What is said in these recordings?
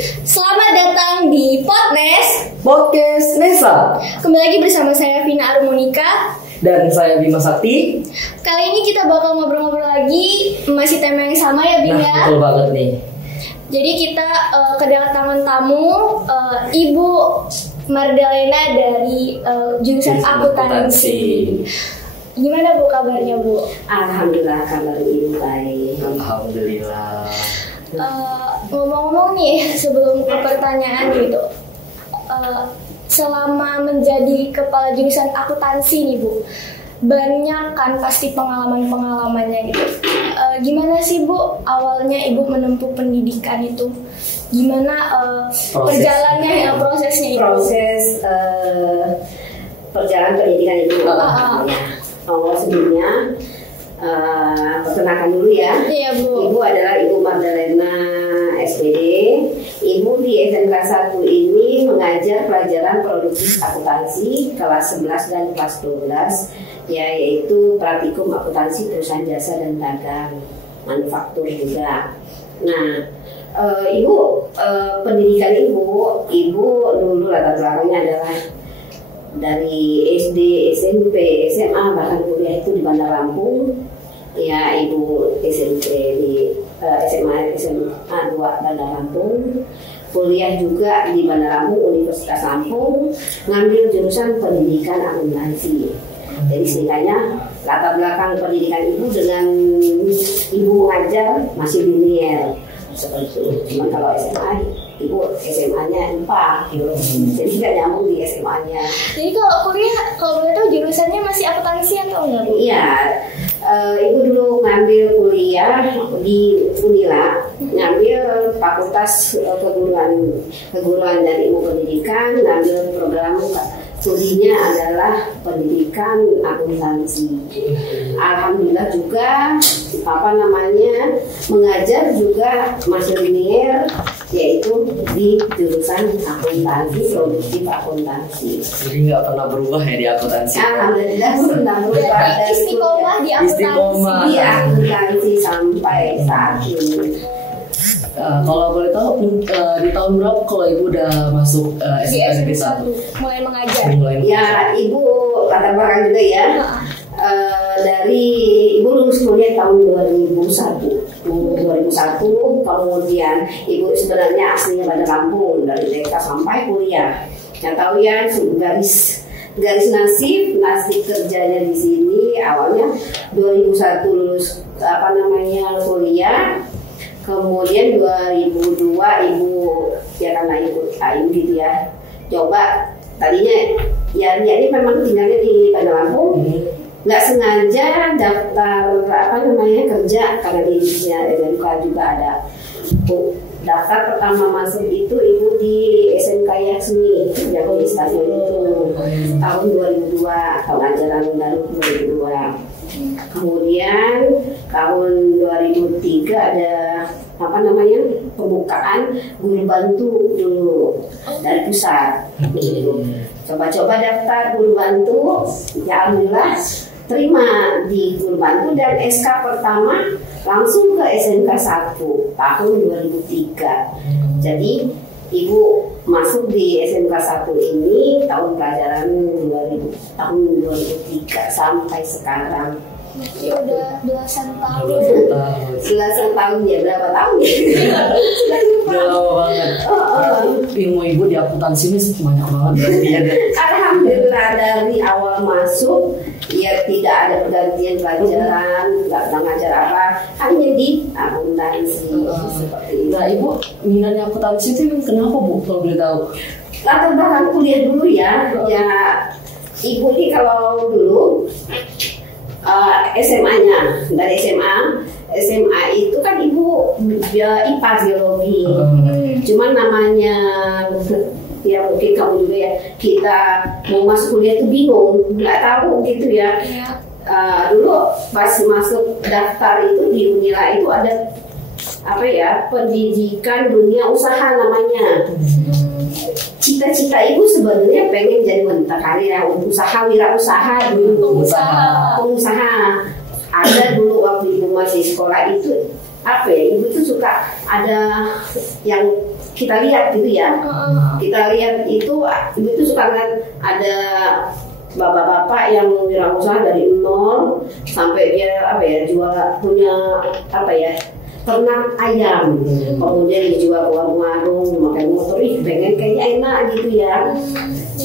Selamat datang di Podcast Nesa. Kembali lagi bersama saya Vina Armonika. Dan saya Bima Sakti. Kali ini kita bakal ngobrol-ngobrol lagi. Masih tema yang sama ya Bim ya. Betul banget nih. Jadi kita kedatangan tamu Ibu Mardalena dari jurusan akuntansi. Gimana Bu kabarnya Bu? Alhamdulillah kabar Ibu baik. Alhamdulillah. Ngomong-ngomong nih sebelum ke pertanyaan gitu, selama menjadi kepala jurusan akuntansi nih Bu, banyak kan pasti pengalaman-pengalamannya gitu. Gimana sih Bu awalnya Ibu menempuh pendidikan itu? Gimana perjalanannya ya prosesnya Ibu? Proses perjalanan pendidikan Ibu. Sebelumnya perkenalkan dulu ya. Iya Bu. Ibu adalah Ibu Mardalena SPD. Ibu di SMK 1 ini mengajar pelajaran produktif akuntansi kelas 11 dan kelas 12, yaitu praktikum akuntansi perusahaan jasa dan dagang, manufaktur juga. Nah, Ibu pendidikan Ibu dulu latar belakangnya adalah dari SD, SMP, SMA, bahkan kuliah itu di Bandar Lampung. Ya, Ibu SMP di SMA 2 Bandar Lampung. Kuliah juga di Bandar Lampung, Universitas Lampung, ngambil jurusan pendidikan akuntansi. Jadi istilahnya latar belakang pendidikan Ibu dengan Ibu mengajar masih linear seperti itu. Cuman kalau SMA, Ibu SMA-nya IPA, jadi nggak nyambung di SMA-nya. Jadi kalau kuliah, kalau boleh tahu jurusannya masih akuntansi atau enggak Bu? Iya, Ibu dulu ngambil kuliah di Unila, ngambil fakultas keguruan dan ilmu pendidikan, ngambil program studinya adalah pendidikan akuntansi. Alhamdulillah juga mengajar juga masih linear, yaitu di jurusan akuntansi, produktif akuntansi. Jadi nggak pernah berubah ya di akuntansi. Alhamdulillah pernah berubah dari istiqomah di akuntansi sampai saat ini. Kalau boleh tahu di tahun berapa kalau Ibu udah masuk SMP SMP 1 mulai mengajar? Ya, Ibu latar belakang juga ya. Dari Ibu lulus kuliah tahun 2001, kemudian Ibu sebenarnya aslinya Bandar Lampung, dari TK sampai kuliah. Yang tahu ya, garis nasib kerjanya di sini awalnya 2001 lulus kuliah. Kemudian 2002 Ibu ya karena ikut AIM gitu ya, coba tadinya ya ini memang tinggalnya di Bandar Lampung, nggak sengaja daftar kerja karena di SMK juga ada. Daftar pertama masuk itu Ibu di SMK Yaksmi yang di stasiun itu tahun 2002, tahun ajaran baru 2002. Kemudian tahun 2003 ada pembukaan guru bantu dulu dari pusat. Coba-coba daftar guru bantu, ya alhamdulillah terima di guru bantu dan SK pertama langsung ke SMK 1 tahun 2003. Jadi Ibu masuk di SMK 1 ini tahun pelajaran tahun 2003 sampai sekarang. Ya udah belasan tahun. Belasan tahun ya, berapa tahun ya? Udah lama banget. Ilmu Ibu di akuntansi ini banyak banget berarti ya. Alhamdulillah dari awal masuk ya tidak ada pergantian pelajaran, nggak pernah ngajar apa, hanya di akuntansi seperti itu. Nah Ibu minatnya akuntansi itu kenapa Bu kalau boleh tahu? Latar belakang kuliah dulu ya. Ya Ibu ini kalau dulu SMA-nya dari SMA itu kan Ibu IPA biologi. Cuman namanya ya mungkin kamu juga ya, kita mau masuk kuliah itu bingung, nggak tahu gitu ya. Dulu pas masuk daftar itu di Unila itu ada pendidikan dunia usaha namanya. Cita-cita Ibu sebenarnya pengen jadi wanita karir yang wirausaha dulu. Pengusaha. Ada dulu waktu Ibu masih sekolah itu Ibu tuh suka ada yang kita lihat gitu ya. Kita lihat itu suka lihat ada bapak-bapak yang wirausaha dari nol sampai dia jual punya ternak ayam, kemudian dijual ke warung-warung, makan motor, pengen kayaknya enak gitu ya.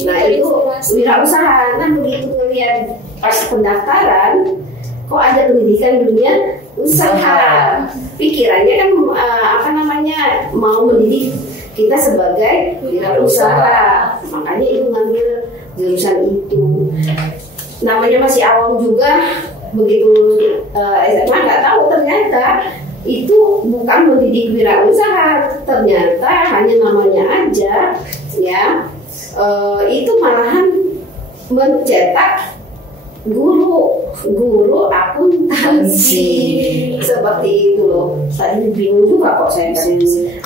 Nah itu wirausaha. Nah begitu ngelihat pas pendaftaran, kok ada pendidikan dunia usaha, pikirannya kan mau mendidik kita sebagai wirausaha, makanya ibu ngambil jurusan itu. Namanya masih awam juga, begitu SMA nggak tahu ternyata itu bukan mendidik wirausaha, ternyata hanya namanya aja ya. Itu malahan mencetak guru akuntansi seperti itu loh. Tadi bingung juga kok saya pengen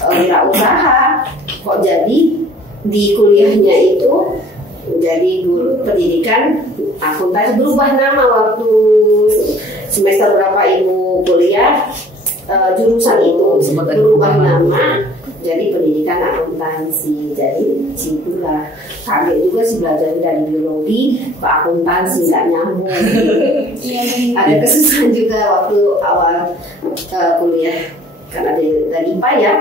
wirausaha, kok jadi di kuliahnya itu jadi guru pendidikan akuntansi. Berubah nama waktu semester berapa ibu kuliah, jurusan itu berubah nama jadi pendidikan akuntansi. Jadi situlah kaget juga sih belajar dari biologi ke akuntansi, nggak nyambung. Ada kesusahan juga waktu awal kuliah karena dari IPA ya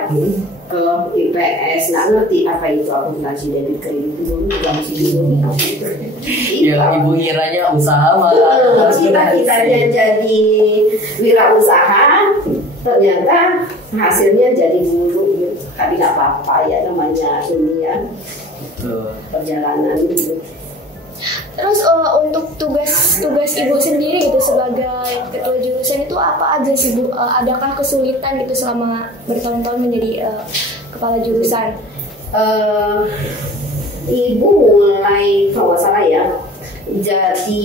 ke IPS, nggak ngerti apa itu akuntansi debit kredit itu juga masih bingung. Ya ibu kiranya usaha malah cita-citanya jadi wirausaha, ternyata hasilnya jadi guru. Tapi nggak apa-apa ya, namanya ini ya perjalanan gitu. Terus untuk tugas ibu sendiri gitu sebagai ketua jurusan itu apa aja sih Bu? Adakah kesulitan gitu selama bertahun-tahun menjadi kepala jurusan? Ibu mulai kalau nggak salah ya jadi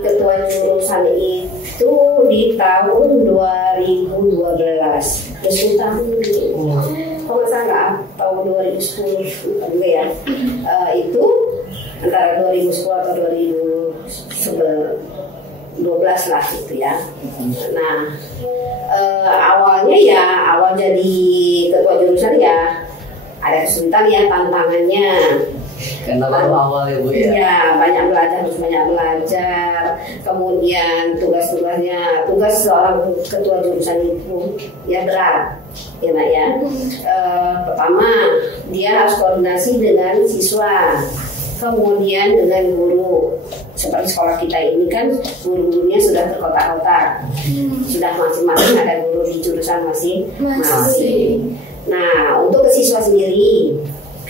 ketua jurusan itu di tahun 2012, 10 tahun kalau nggak salah, tahun 2010 juga ya. Itu antara 2010 atau 2012 lah gitu ya. Nah awal jadi ketua jurusan ya ada kesulitan ya, tantangannya karena baru awal ya Bu ya. Iya, banyak belajar. Kemudian tugas seorang ketua jurusan itu ya berat ya Nak ya. Pertama dia harus koordinasi dengan siswa, kemudian dengan guru. Seperti sekolah kita ini kan guru-gurunya sudah terkotak-kotak, sudah masing-masing ada guru di jurusan masing-masing. Nah untuk ke siswa sendiri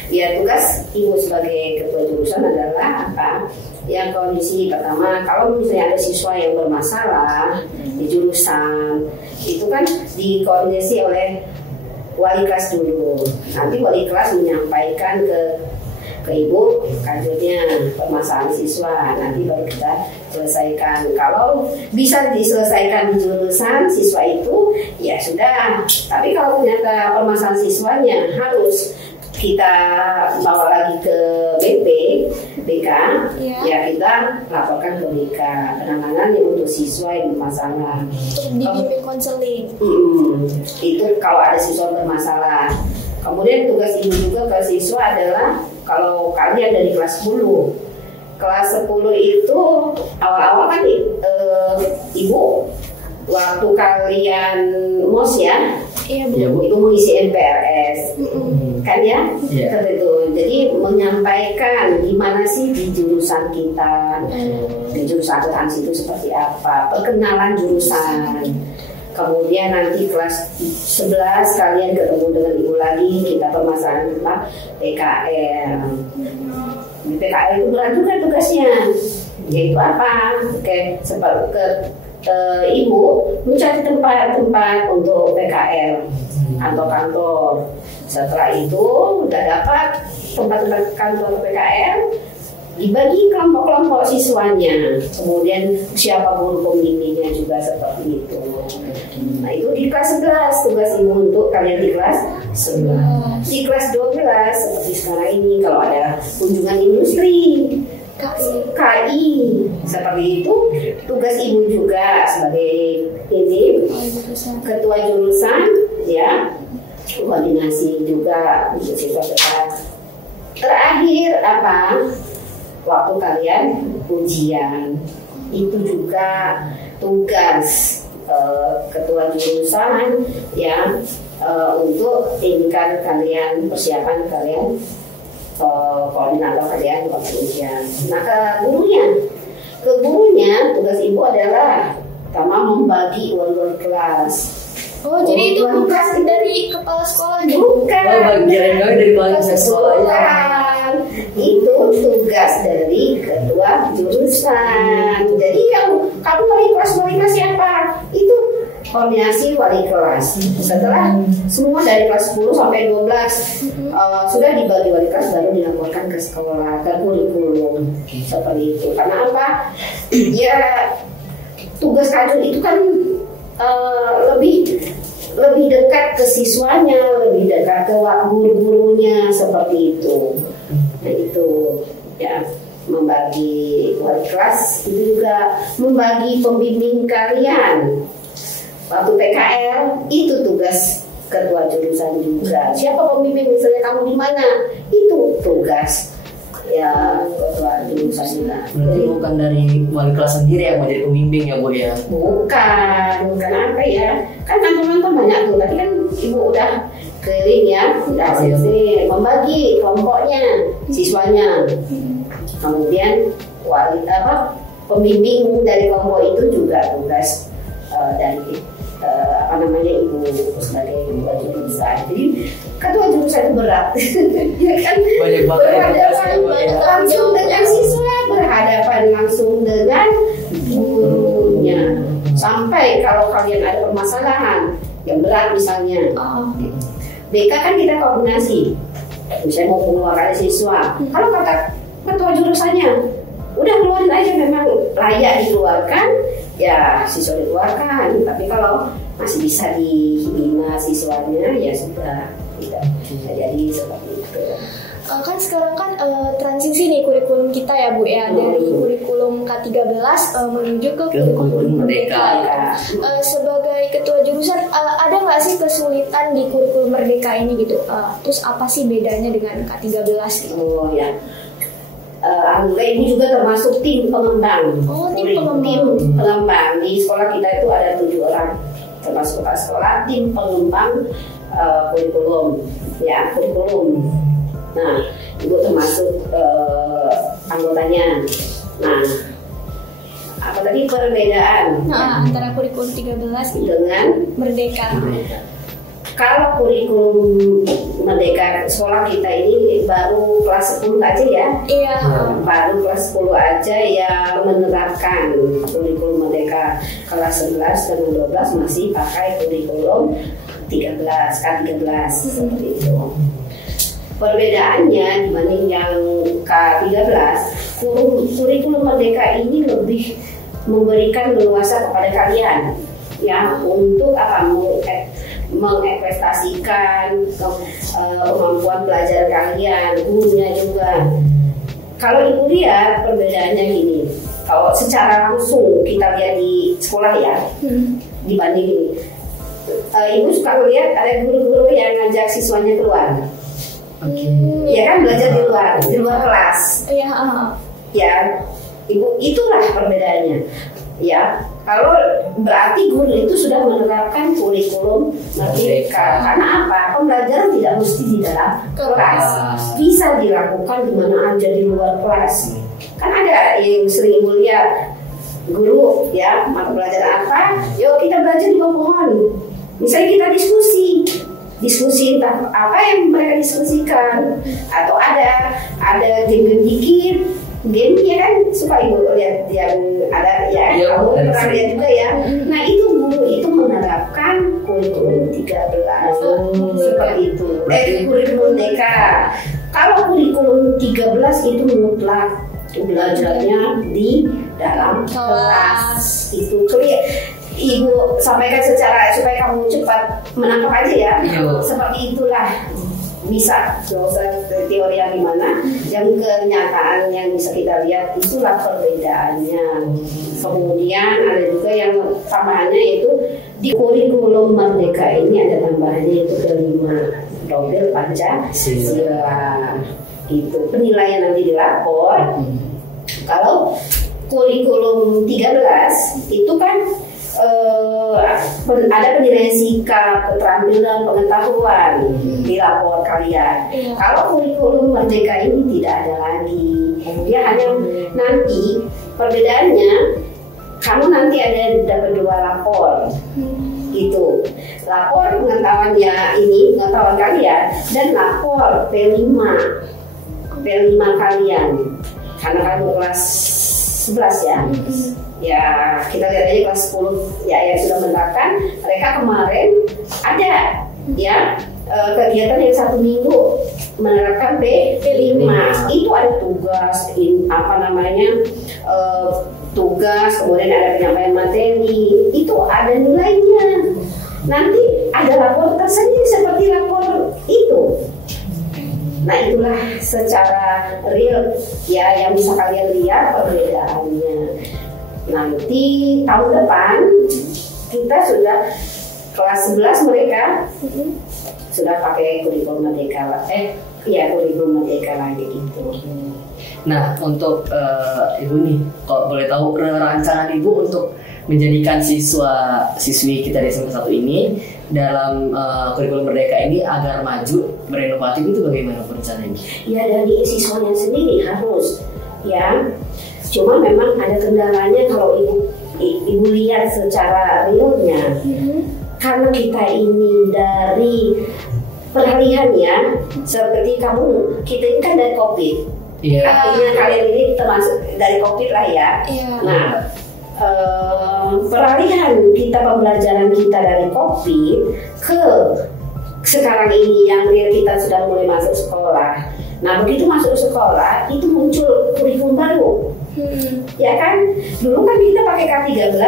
ya, tugas ibu sebagai ketua jurusan adalah apa? Yang kondisi pertama, kalau misalnya ada siswa yang bermasalah di jurusan, itu kan dikoordinasi oleh wali kelas dulu. Nanti wali kelas menyampaikan ke ibu kadernya permasalahan siswa, nanti baru kita selesaikan. Kalau bisa diselesaikan di jurusan siswa itu ya sudah. Tapi kalau ternyata permasalahan siswanya harus kita bawa lagi ke BK, ya kita laporkan ke BK penanganan yang untuk siswa yang bermasalah. Dibimbing konseling. Itu kalau ada siswa bermasalah. Kemudian tugas ibu juga ke siswa adalah kalau kalian dari kelas 10. Kelas 10 itu awal-awal kan ibu waktu kalian MOS ya, iya Bu, itu mengisi MPRS kan ya, itu. Jadi menyampaikan gimana sih di jurusan kita, di jurusan akuntansi itu seperti apa, perkenalan jurusan. Kemudian nanti kelas 11 kalian ketemu dengan ibu lagi, kita permasalahan tentang PKL. Di PKL itu berat juga tugasnya, yaitu apa? Seperti ibu mencari tempat untuk PKL kantor-kantor. Setelah itu udah dapat tempat-tempat kantor PKL, dibagi kelompok-kelompok siswanya. Kemudian siapa guru pembimbingnya juga seperti itu. Nah itu di kelas 11 tugas ibu untuk kalian di kelas 11. Di kelas 12 seperti sekarang ini kalau ada kunjungan industri KI seperti itu, tugas ibu juga sebagai ini ketua jurusan ya koordinasi juga untuk siswa tetap. Terakhir apa? Waktu kalian ujian itu juga tugas ketua jurusan ya, untuk tingkat kalian, persiapan kalian, koordinator kalian waktu ujian. Nah ke gurunya tugas ibu adalah pertama membagi uang kelas. Oh, jadi itu bukan dari kepala sekolah gitu? Bukan. Oh, bagian dari kepala sekolah ya. Itu tugas dari ketua jurusan. Jadi yang kamu wali kelas siapa? Itu koordinasi wali kelas. Setelah semua dari kelas 10 sampai 12 sudah dibagi wali kelas, baru dilaporkan ke sekolah, ke kurikulum seperti itu. Karena apa? Ya tugas kajun itu kan lebih dekat ke siswanya, lebih dekat ke guru-gurunya seperti itu. Nah itu ya, membagi wali kelas itu juga membagi pembimbing kalian. Waktu PKL itu tugas ketua jurusan juga. Siapa pembimbing, misalnya kamu di mana, itu tugas ya ketua jurusan juga. Berarti bukan dari wali kelas sendiri yang menjadi pembimbing ya Bu ya? Bukan apa ya? Kan kantor-kantor banyak tuh. Tadi kan ibu udah keliling ya, udah sini membagi kelompoknya, siswanya. Kemudian pembimbing dari kelompok itu juga tugas dari ibu sebagai ketua jurusan. Jadi ketua jurusan itu berat, ya kan? Berhadapan langsung dengan siswa, berhadapan langsung dengan gurunya. Sampai kalau kalian ada permasalahan yang berat misalnya, BK kan kita koordinasi, misalnya mau mengeluarkan siswa. Kalau kata ketua jurusannya, udah keluarin aja, memang layak dikeluarkan, ya siswa dikeluarkan. Tapi kalau masih bisa dibina siswanya, ya sudah, tidak jadi seperti itu. Kan sekarang kan transisi nih kurikulum kita ya Bu ya, dari kurikulum K13 menuju ke kurikulum Merdeka. Sebagai ketua jurusan, ada nggak sih kesulitan di kurikulum Merdeka ini gitu? Terus apa sih bedanya dengan K13 gitu? Oh ya, alhamdulillah ini juga termasuk tim pengembang. Oh, tim pengembang. Tim pengembang di sekolah kita itu ada 7 orang, termasuk kepala sekolah, tim pengembang kurikulum ya, kurikulum. Nah, ibu termasuk anggotanya. Nah, apa tadi perbedaan antara kurikulum 13 dengan Merdeka? Kalau kurikulum Merdeka sekolah kita ini baru kelas 10 aja ya. Iya. Baru kelas 10 aja yang menerapkan kurikulum Merdeka. Kelas 11 dan 12 masih pakai kurikulum 13, K13 seperti itu. Perbedaannya dibanding yang K13, kurikulum Merdeka ini lebih memberikan leluasa kepada kalian ya, untuk menginvestasikan kemampuan belajar kalian, gurunya juga. Kalau ibu lihat perbedaannya gini, kalau secara langsung kita lihat di sekolah ya, dibanding ini, ibu suka melihat ada guru-guru yang ngajak siswanya keluar. Ya kan, belajar di luar kelas. Iya. Ya, ibu, itulah perbedaannya. Ya, kalau berarti guru itu sudah menerapkan kurikulum Merdeka. Karena apa? Pembelajaran tidak mesti di dalam kelas, bisa dilakukan di mana aja di luar kelas. Kan ada yang sering ibu lihat, guru ya, mata pelajaran apa? Yuk kita belajar di bawah pohon. Misalnya kita diskusi entah apa yang mereka diskusikan, atau ada game dikit, game ya kan, suka ibu lihat yang ada ya, kamu pernah lihat juga ya. Nah itu guru itu menerapkan kurikulum 13 seperti itu. Kurikulum Merdeka. Kalau kurikulum 13 itu mutlak belajarnya di dalam kelas. Itu clear. Ibu sampaikan secara supaya kamu cepat menangkap aja ya. Seperti itulah. bisa, nggak usah teori yang gimana, yang kenyataan yang bisa kita lihat itulah perbedaannya. Kemudian ada juga yang tambahannya yaitu di kurikulum Merdeka ini ada tambahannya yaitu kelima dobel Pancasila. Itu penilaian nanti dilapor. Kalau kurikulum 13 itu kan ada penilaian sikap, keterampilan, pengetahuan di lapor kalian. Kalau kurikulum Merdeka ini tidak ada lagi. Dia hanya nanti perbedaannya, kamu nanti ada dapat 2 lapor. Gitu. Lapor pengetahuannya ini, pengetahuan kalian, dan lapor P5 kalian. Karena kamu kelas 11 ya. Ya kita lihat aja kelas 10 ya yang sudah menerapkan, mereka kemarin ada ya kegiatan yang 1 minggu menerapkan P5 itu ada tugas tugas, kemudian ada penyampaian materi, itu ada nilainya, nanti ada rapor tersendiri seperti rapor itu. Nah itulah secara real ya yang bisa kalian lihat perbedaannya. Nanti tahun depan kita sudah kelas 11 mereka sudah pakai kurikulum Merdeka kurikulum Merdeka lagi gitu. Nah untuk Ibu nih, kalau boleh tahu rancangan Ibu untuk menjadikan siswi kita di SMP 1 ini dalam kurikulum Merdeka ini agar maju, berinovatif itu bagaimana rencananya? Ya dari siswanya sendiri harus ya. Cuma memang ada kendalanya kalau ibu lihat secara realnya, karena kita ini dari peralihan ya, seperti kita ini kan dari COVID. Artinya kalian ini termasuk dari COVID lah ya. Nah, peralihan pembelajaran kita dari COVID ke sekarang ini yang real kita sudah mulai masuk sekolah. Nah begitu masuk sekolah itu muncul kurikulum baru. Ya kan, dulu kan kita pakai K13.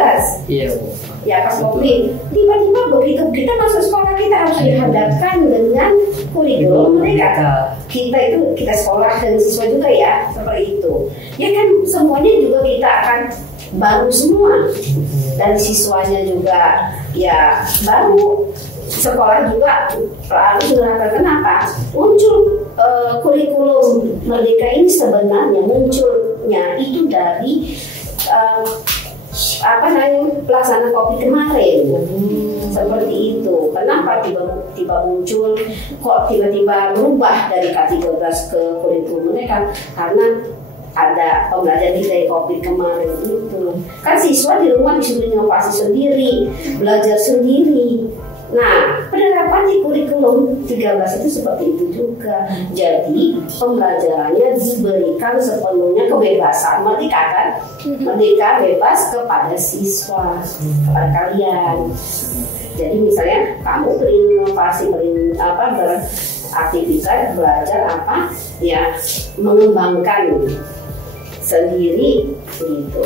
Iya. Ya pas COVID, tiba-tiba begitu kita masuk sekolah kita harus dihadapkan dengan kurikulum mereka. Kita sekolah dan siswa juga ya seperti itu. Ya kan semuanya juga kita akan baru semua dan siswanya juga ya baru. Sekolah juga harus menerapkan. Kenapa? Muncul kurikulum Merdeka ini sebenarnya munculnya itu dari pelaksanaan COVID kemarin. Seperti itu. Kenapa tiba-tiba muncul, kok tiba-tiba berubah dari K13 ke kurikulum mereka? Karena ada pembelajaran dari COVID kemarin itu. Kan siswa di rumah disuruh inovasi sendiri, belajar sendiri. Nah, penerapan di kurikulum 13 itu seperti itu juga. Jadi, pembelajarannya diberikan sepenuhnya kebebasan. Merdeka kan? Merdeka bebas kepada siswa, kepada kalian. Jadi, misalnya kamu berinovasi, beraktivitas, belajar apa? Ya, mengembangkan sendiri gitu.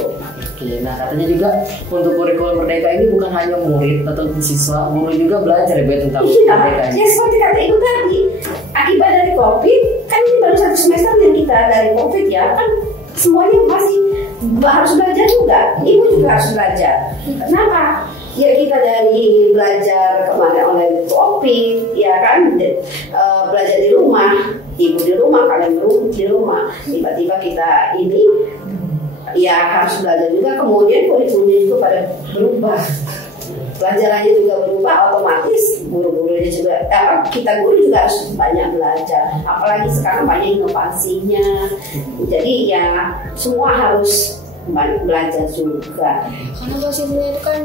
Oke, nah katanya juga untuk kurikulum Merdeka ini bukan hanya murid atau siswa, guru juga belajar ya tentang Merdeka ini. Ya seperti kata Ibu tadi, akibat dari COVID, kan ini baru 1 semester yang kita dari COVID ya, kan semuanya masih harus belajar juga. Ibu juga harus belajar. Kenapa? Ya kita dari belajar kemarin oleh COVID, ya kan, belajar di rumah. Ibu di rumah, kalian di rumah, tiba-tiba kita ini ya harus belajar juga, kemudian kurikulumnya juga pada berubah, pelajarannya juga berubah, otomatis guru-gurunya juga, kita guru juga harus banyak belajar, apalagi sekarang banyak inovasinya, jadi ya semua harus belajar juga. Karena posisinya itu kan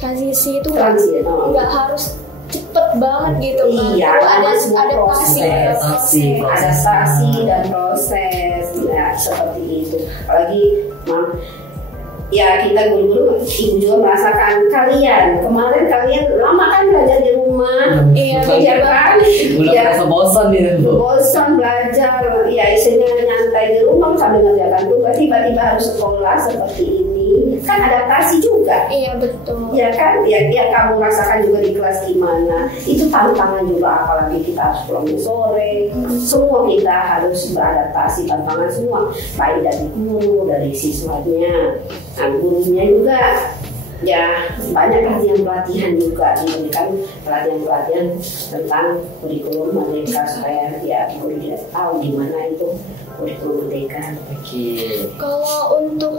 transisi itu nggak harus cepet banget gitu kan. Iya, ada adaptasi dan proses ya seperti itu. Apalagi ya kita guru-guru ibu juga merasakan kalian kemarin lama kan belajar di rumah. Iya kan? Belum merasa bosan nih. Bosan belajar, ya isinya nyantai di rumah sambil ngerjakan tugas, tiba-tiba harus sekolah seperti ini. ini kan adaptasi juga. Iya betul. Ya kan, ya kamu rasakan juga di kelas gimana. Itu tantangan juga, apalagi kita harus pulang sore. Semua kita harus beradaptasi, tantangan semua, baik dari guru, dari siswanya, nah gurunya juga. Ya banyak pelatihan juga, diberikan pelatihan tentang kurikulum merdeka supaya ya guru tidak tahu gimana itu kurikulum merdeka. Oke. Kalau untuk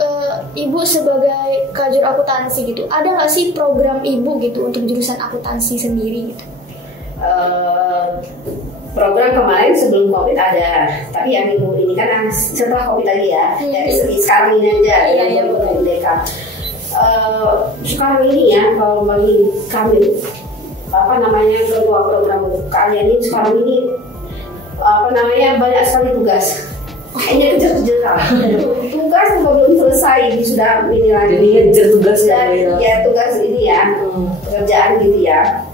ibu sebagai kajur akuntansi gitu, ada nggak sih program ibu gitu untuk jurusan akuntansi sendiri gitu? Program kemarin sebelum COVID ada, tapi yang ibu ini kan setelah COVID lagi ya, dari sekarang ini aja dengan kurikulum merdeka. Sekarang ini ya, kalau bagi kami kedua program kalian ini sekarang ini banyak sekali tugas. Kayaknya kejar-kejaran. Tugas belum selesai, sudah ini lagi. Jadi ngejar tugas ya tugas ini ya, pekerjaan gitu ya,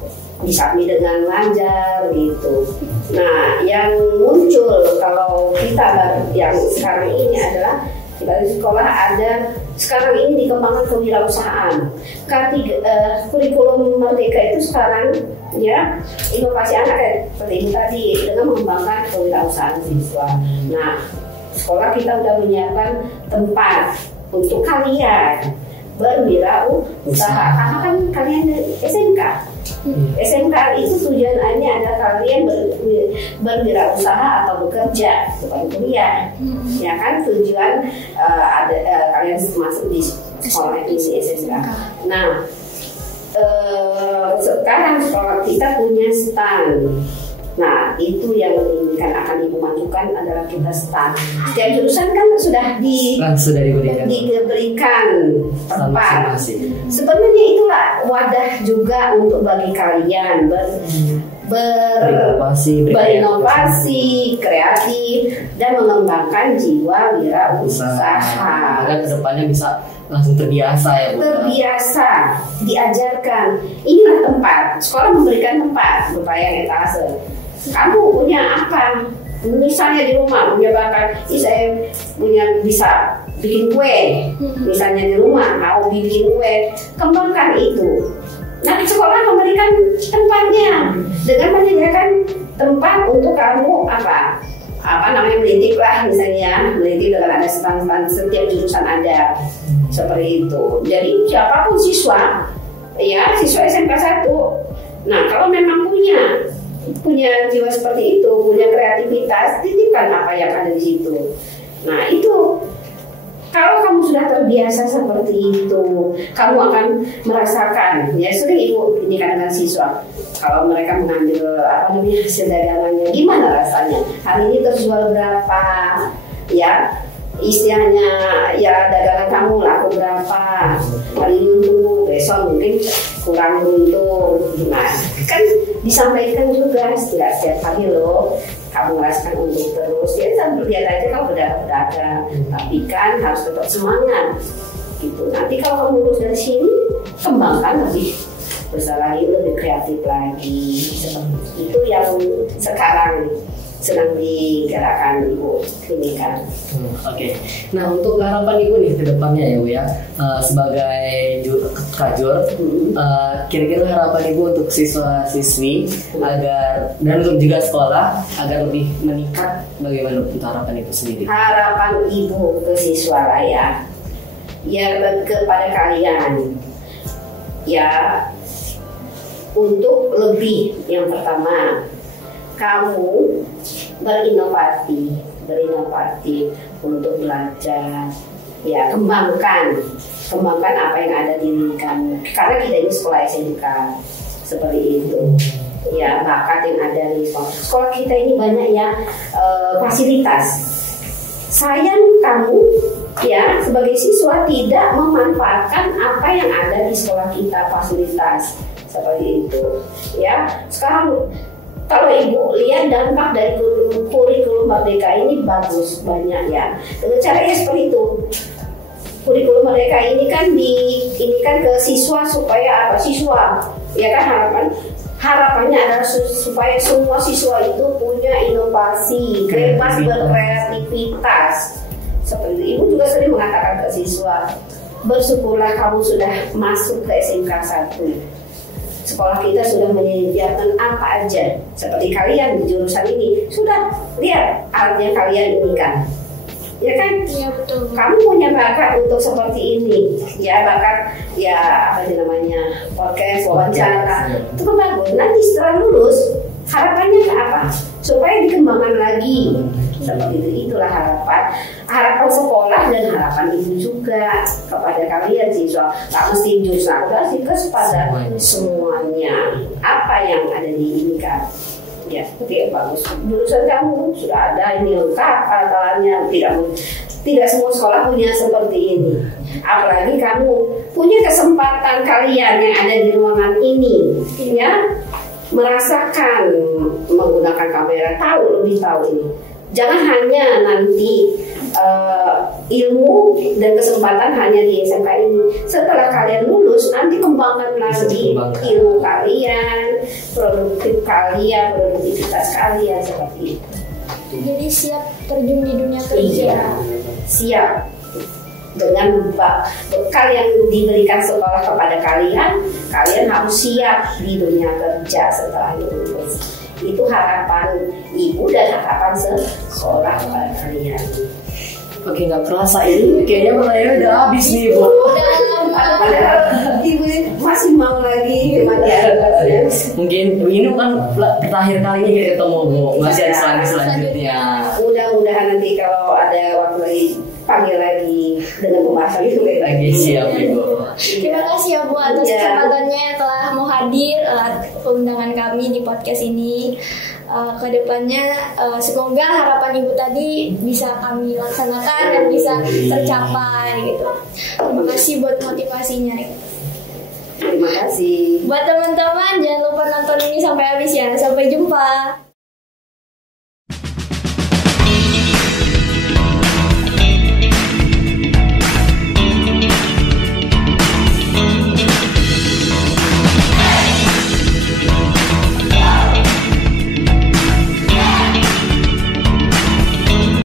disubmit dengan lancar gitu. Nah, yang muncul kalau kita yang sekarang ini adalah kita di sekolah ada sekarang ini dikembangkan kewirausahaan. Kurikulum merdeka itu sekarang ya inovasi anak ya seperti ini tadi dengan mengembangkan kewirausahaan siswa. Nah, sekolah kita udah menyiapkan tempat untuk kalian berwirausaha. Karena kan kalian SMK. SMK itu tujuannya adalah kalian berwirausaha atau bekerja, bukan kuliah. Ya kan tujuan kalian masuk di sekolah ini SMK. Nah, sekarang sekolah kita punya stand. Nah, itu yang akan ibu majukan adalah kita stand. Setiap jurusan kan sudah diberikan tempat. Sebenarnya itulah wadah juga untuk bagi kalian berinovasi, kreatif, dan mengembangkan jiwa wirausaha. Agar kedepannya bisa langsung terbiasa ya Bu. Terbiasa, diajarkan. Inilah tempat. Sekolah memberikan tempat supaya etalase. Kamu punya apa? Misalnya di rumah punya bakat, saya bisa bikin kue. Misalnya di rumah mau bikin kue, kembangkan itu. Nah, sekolah memberikan tempatnya dengan menyediakan tempat untuk kamu melintip lah, misalnya melintip dengan ada stand-stand, setiap jurusan ada seperti itu. Jadi siapapun siswa SMK 1, nah kalau memang punya jiwa seperti itu, punya kreativitas, titipkan apa yang ada di situ. Nah, itu kalau kamu sudah terbiasa seperti itu, kamu akan merasakan. Ya sering ibu ini dengan siswa, kalau mereka mengambil hasil dagangannya, gimana rasanya? Hari ini terjual berapa? Ya, istilahnya ya dagangan kamu laku berapa? Hari ini untung, besok mungkin kurang untung. Gimana? Kan disampaikan juga setiap hari loh. Kamu merasakan untuk terus ya sambil lihat aja kalau berdagang, tapi kan harus tetap semangat gitu. Nanti kalau kamu lulus dari sini, kembangkan lebih besar lagi, lebih kreatif lagi. Itu yang sekarang sedang digerakkan Ibu Klinika. Oke. Nah, untuk harapan Ibu nih ke depannya ya Bu ya, sebagai kajur, kira-kira harapan Ibu untuk siswa-siswi agar, dan untuk juga sekolah agar lebih meningkat, bagaimana untuk harapan Ibu sendiri? Harapan Ibu ke siswa lah ya kepada kalian ya, untuk lebih, yang pertama kamu berinovatif untuk belajar ya, kembangkan apa yang ada di diri kamu, karena kita ini sekolah SMK seperti itu ya. Bakat yang ada di sekolah kita ini banyak ya, fasilitas. Sayang kamu ya sebagai siswa tidak memanfaatkan apa yang ada di sekolah kita, fasilitas seperti itu ya. Sekarang kalau Ibu lihat dampak dari kurikulum merdeka ini bagus, banyak ya. Dengan caranya seperti itu. Kurikulum merdeka ini kan ke siswa supaya apa? Siswa, ya kan, harapannya adalah supaya semua siswa itu punya inovasi, bebas berkreativitas. Seperti Ibu juga sering mengatakan ke siswa, bersyukurlah kamu sudah masuk ke SMK 1. Sekolah kita sudah menyediakan apa aja. Seperti kalian di jurusan ini sudah lihat alatnya kalian ini kan, ya kan? Iya betul. Kamu punya bakat untuk seperti ini, ya bakat ya apa sih namanya podcast, wawancara, itu kan bagus. Nanti setelah lulus harapannya ke apa? Supaya dikembangkan lagi. Seperti itu, itulah harapan sekolah dan harapan ibu juga kepada kalian siswa. Tak mesti jurusan akuntansi, kepada semuanya apa yang ada di ini kan. Ya, seperti bagus. Jurusan kamu sudah ada ini lengkap alat-alatnya. Tidak semua sekolah punya seperti ini. Apalagi kamu punya kesempatan kalian yang ada di ruangan ini, ya, merasakan menggunakan kamera, lebih tahu ini. Jangan hanya nanti ilmu dan kesempatan hanya di SMK ini. Setelah kalian lulus, nanti kembangkan lagi ilmu kalian, produktivitas kalian seperti itu. Jadi siap terjun di dunia kerja. Iya, siap. Dengan bekal yang diberikan sekolah kepada kalian, kalian harus siap di dunia kerja setelah lulus. Itu harapan ibu dan harapan sekolah kepada kalian. Oke, nggak kerasa ini kayaknya pertanyaannya udah habis nih Bu. Padahal ibu masih mau lagi kemana? Mungkin ini kan terakhir kalinya kita ketemu Bu. Masih ada selanjutnya. Mudah-mudahan nanti kalau ada waktu lagi panggil lagi dengan pembahasan itu lagi. Siap Ibu. Terima kasih ya Bu atas kesempatannya telah mau hadir undangan kami di podcast ini. Kedepannya semoga harapan ibu tadi bisa kami laksanakan dan bisa tercapai gitu. Terima kasih buat motivasinya. Terima kasih. Buat teman-teman jangan lupa nonton ini sampai habis ya. Sampai jumpa.